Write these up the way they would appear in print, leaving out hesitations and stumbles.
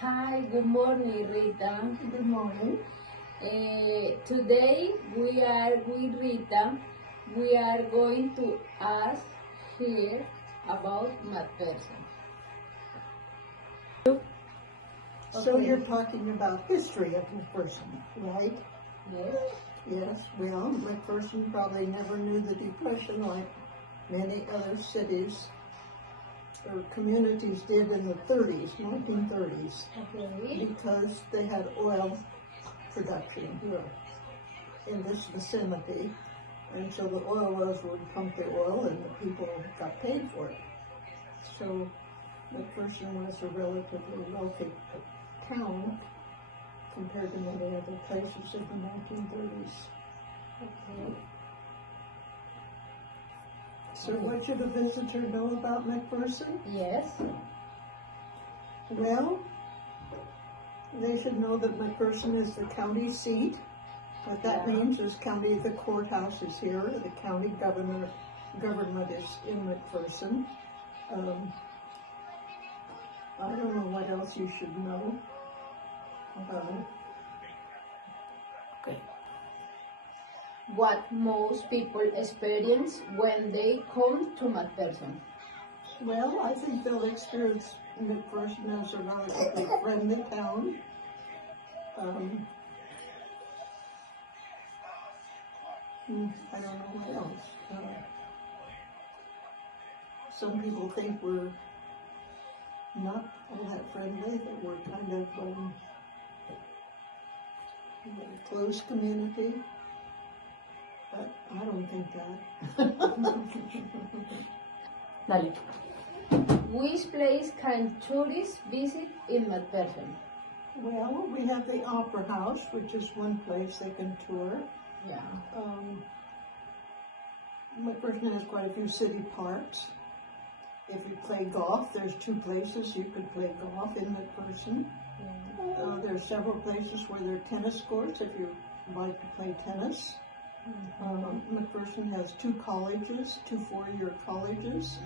Hi, good morning, Rita. Good morning. Today we are with Rita. We are going to ask her about McPherson. So you're talking about history of McPherson, right? Yes. Yes. Well, McPherson probably never knew the Depression like many other cities or communities did in the 30s, 1930s, Okay. because they had oil production here in this vicinity. And so the oil wells would pump the oil and the people got paid for it. So McPherson was a relatively wealthy town compared to many other places in the 1930s. Okay. So what should a visitor know about McPherson? Yes. Well, they should know that McPherson is the county seat. What that means is the courthouse is here, the county government is in McPherson. I don't know what else you should know. What most people experience when they come to McPherson? Well, I think they'll experience McPherson as a relatively friendly town. I don't know what else. Some people think we're not all that friendly, that we're kind of a closed community, but I don't think that. Dale. Which place can tourists visit in McPherson? Well, we have the Opera House, which is one place they can tour. Yeah. McPherson has quite a few city parks. If you play golf, there's two places you could play golf in McPherson. There are several places where there are tennis courts if you like to play tennis. McPherson has two colleges, two four-year colleges.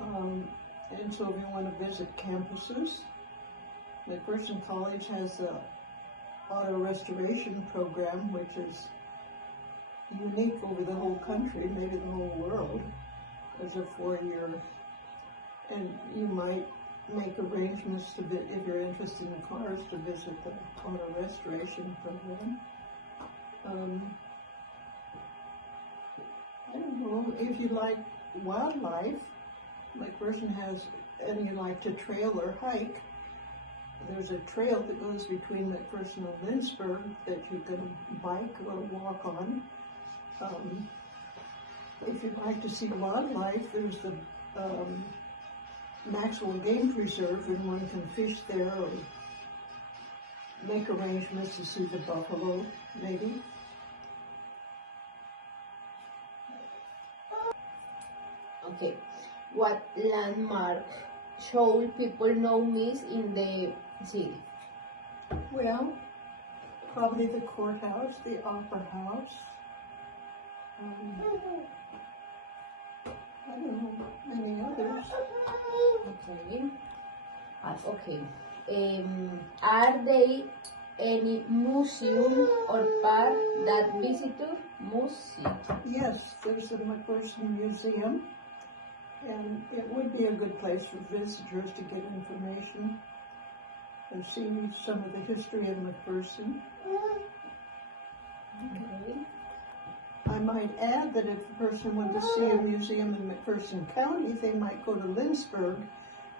And so if you want to visit campuses, McPherson College has a auto restoration program, which is unique over the whole country, maybe the whole world, as a four-year. And you might make arrangements to if you're interested in cars, to visit the auto restoration program. I don't know, if you like wildlife, McPherson has, and you like to trail or hike, there's a trail that goes between McPherson and Lynchburg that you can bike or walk on. If you'd like to see wildlife, there's the Maxwell Game Preserve, and one can fish there or make arrangements to see the buffalo, maybe. Okay. What landmark should people know miss in the city? Well, probably the courthouse, the Opera House. I don't know, many others. Okay. Okay. Are there any museum or park that visitor must see? Yes, there's the McPherson Museum, and it would be a good place for visitors to get information and see some of the history of McPherson. Okay. I might add that if a person wanted to see a museum in McPherson County, they might go to Lynchburg,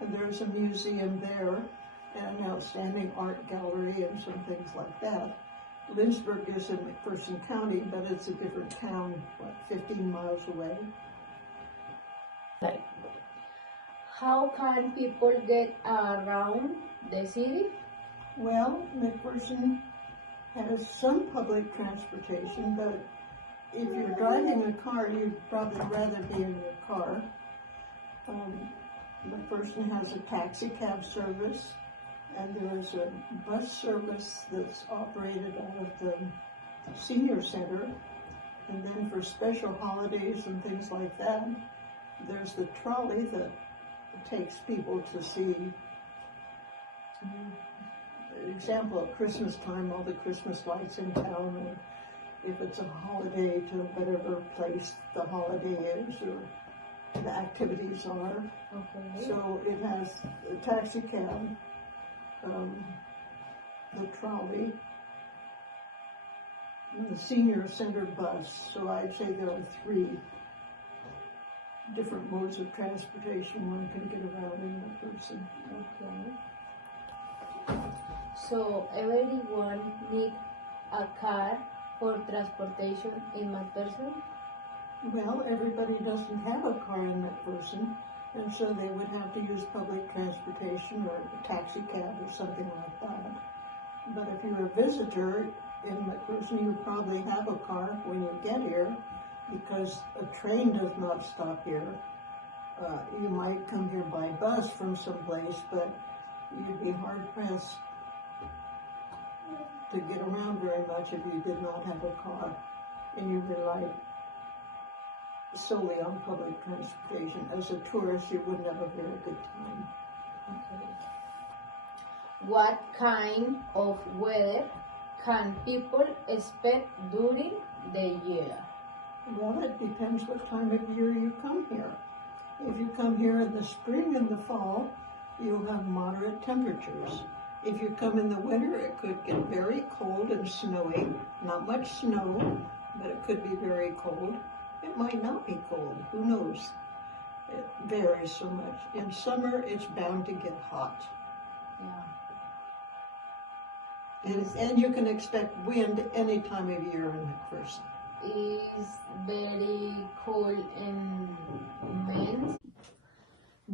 and there's a museum there, and an outstanding art gallery and some things like that. Lynchburg is in McPherson County, but it's a different town, 15 miles away. How can people get around the city? Well, McPherson has some public transportation, but if you're driving a car, you'd probably rather be in your car. McPherson has a taxi cab service, and there is a bus service that's operated out of the senior center. And then for special holidays and things like that, there's the trolley that takes people to see Example, at Christmas time, all the Christmas lights in town, or if it's a holiday to whatever place the holiday is or the activities are. Okay. So it has a taxi cab, the trolley, and the senior center bus. So I'd say there are 3 different modes of transportation one can get around in that person. Okay. So everyone need a car for transportation in McPherson? Well, everybody doesn't have a car in that person, and so they would have to use public transportation or a taxi cab or something like that. But if you're a visitor in McPherson, you probably have a car when you get here, because a train does not stop here. You might come here by bus from someplace, but you'd be hard-pressed to get around very much if you did not have a car and you relied solely on public transportation. As a tourist, you wouldn't have a very good time. Okay. What kind of weather can people expect during the year? Well, it depends what time of year you come here. If you come here in the spring and the fall, you'll have moderate temperatures. If you come in the winter, it could get very cold and snowy. Not much snow, but it could be very cold. It might not be cold, who knows? It varies so much. In summer, it's bound to get hot. Yeah. And you can expect wind any time of year in McPherson. Is very cold in May.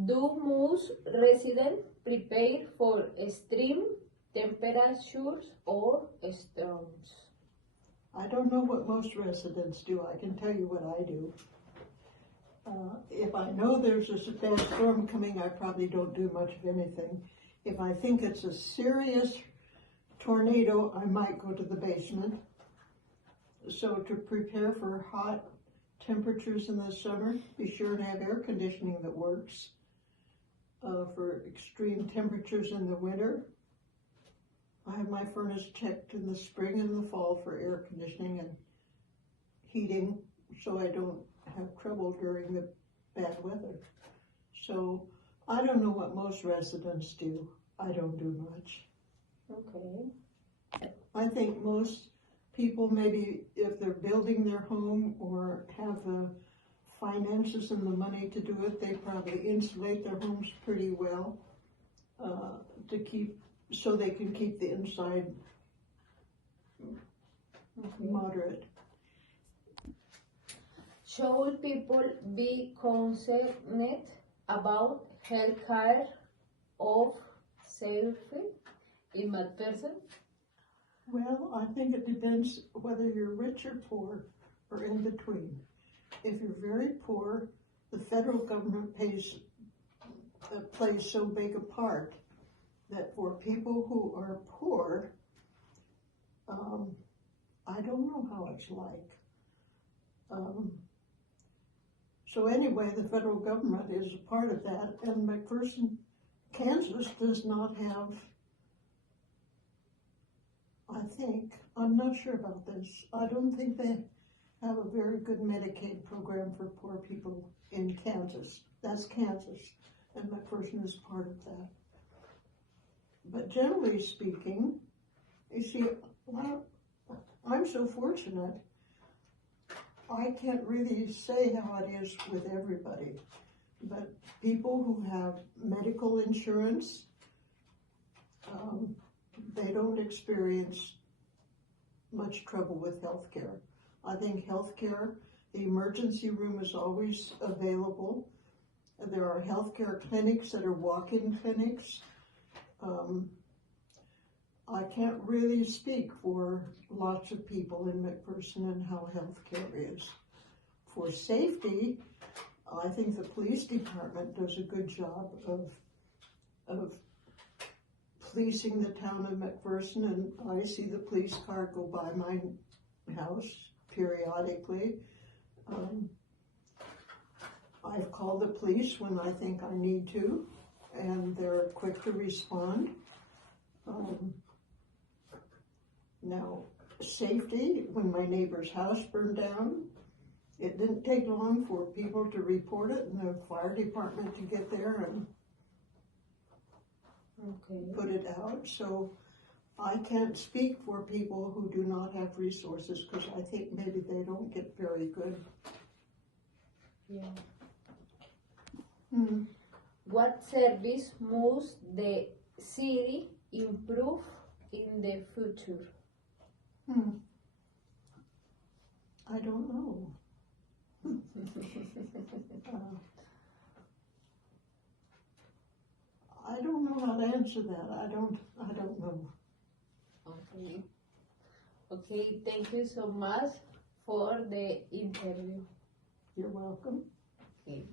Do most residents prepare for extreme temperatures or storms? I don't know what most residents do. I can tell you what I do. If I know there's a bad storm coming, I probably don't do much of anything. If I think it's a serious tornado, I might go to the basement. So to prepare for hot temperatures in the summer, be sure to have air conditioning that works. For extreme temperatures in the winter, I have my furnace checked in the spring and the fall for air conditioning and heating, so I don't have trouble during the bad weather. So I don't know what most residents do. I don't do much. Okay. I think most people, maybe if they're building their home or have the finances and the money to do it, they probably insulate their homes pretty well so they can keep the inside moderate. Should people be concerned about health care of safety in McPherson? Well, I think it depends whether you're rich or poor or in between. If you're very poor, the federal government plays so big a part that for people who are poor, I don't know how it's like. So anyway, the federal government is a part of that, and McPherson, Kansas does not have, I'm not sure about this, I don't think they have a very good Medicaid program for poor people in Kansas. That's Kansas, and McPherson is part of that. But generally speaking, you see, I'm so fortunate. I can't really say how it is with everybody, but people who have medical insurance, they don't experience much trouble with health care. I think health care, the emergency room is always available. There are health care clinics that are walk-in clinics. I can't really speak for lots of people in McPherson and how health care is. For safety, I think the police department does a good job of policing the town of McPherson, and I see the police car go by my house periodically. I've called the police when I think I need to, and they're quick to respond. Now, safety, when my neighbor's house burned down, it didn't take long for people to report it and the fire department to get there and Okay. put it out. So I can't speak for people who do not have resources because I think maybe they don't get very good. Yeah. Hmm. What service must the city improve in the future? I don't know. I don't know how to answer that. I don't know. Okay. Okay, thank you so much for the interview. You're welcome. Okay.